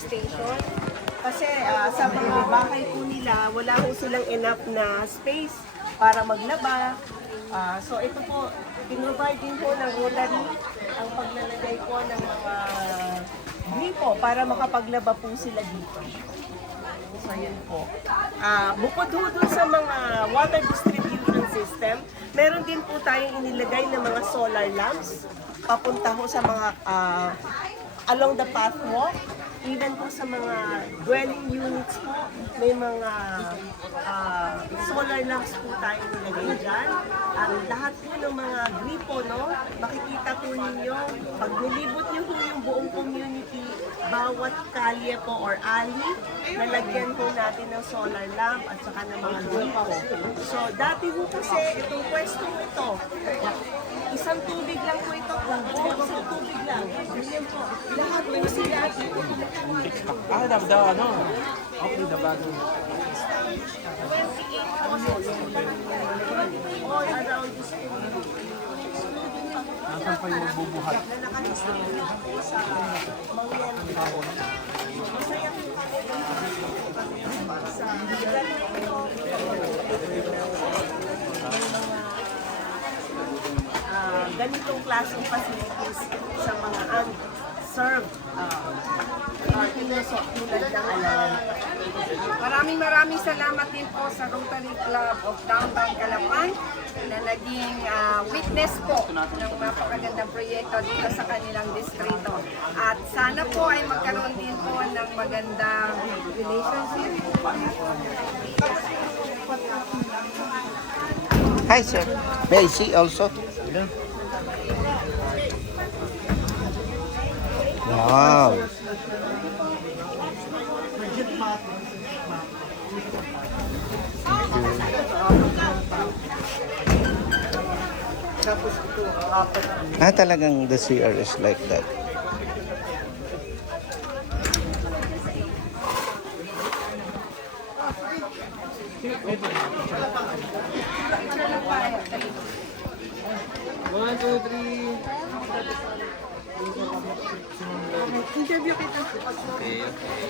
station. Kasi sa mga bahay po nila, wala po silang enough na space para maglaba. So ito po, pinrovide din po ng Rotary ang paglalagay po ng mga gripo para makapaglaba po sila dito. So yun po. Bukod ho dun sa mga water distribution system, meron din po tayong inilagay na mga solar lamps papunta ho sa mga along the pathwalk, even po sa mga dwelling units po, may mga solar lamps po tayo nilagay dyan. Lahat po ng mga gripo, no, makikita po ninyo, pag nilibot niyo po yung buong community, bawat kalye po or alley, nalagyan po natin ng solar lamp at saka ng mga gripo. So dati po kasi itong pwesto ito, isang tubig lang po ito, isang tubig lang. Ganyan po. Lahat po sila. Daw ano? Okay na bago. 28 all around this Nasaan pa yung bubuhat? na nakahistory po sa Mangyan Town. Masaya po sa ganitong klaseng facilities sa mga unserved Filipinos tulad ng alam. Maraming salamat din po sa Rotary Club of Downtown Calapan na naging witness po ng napakagandang proyekto dito sa kanilang distrito. At sana po ay magkaroon din po ng magandang relationship. Hi, sir. May I see also? Wow. Talagang the CR is like that. One, two, three. Interview kita. Okay, okay.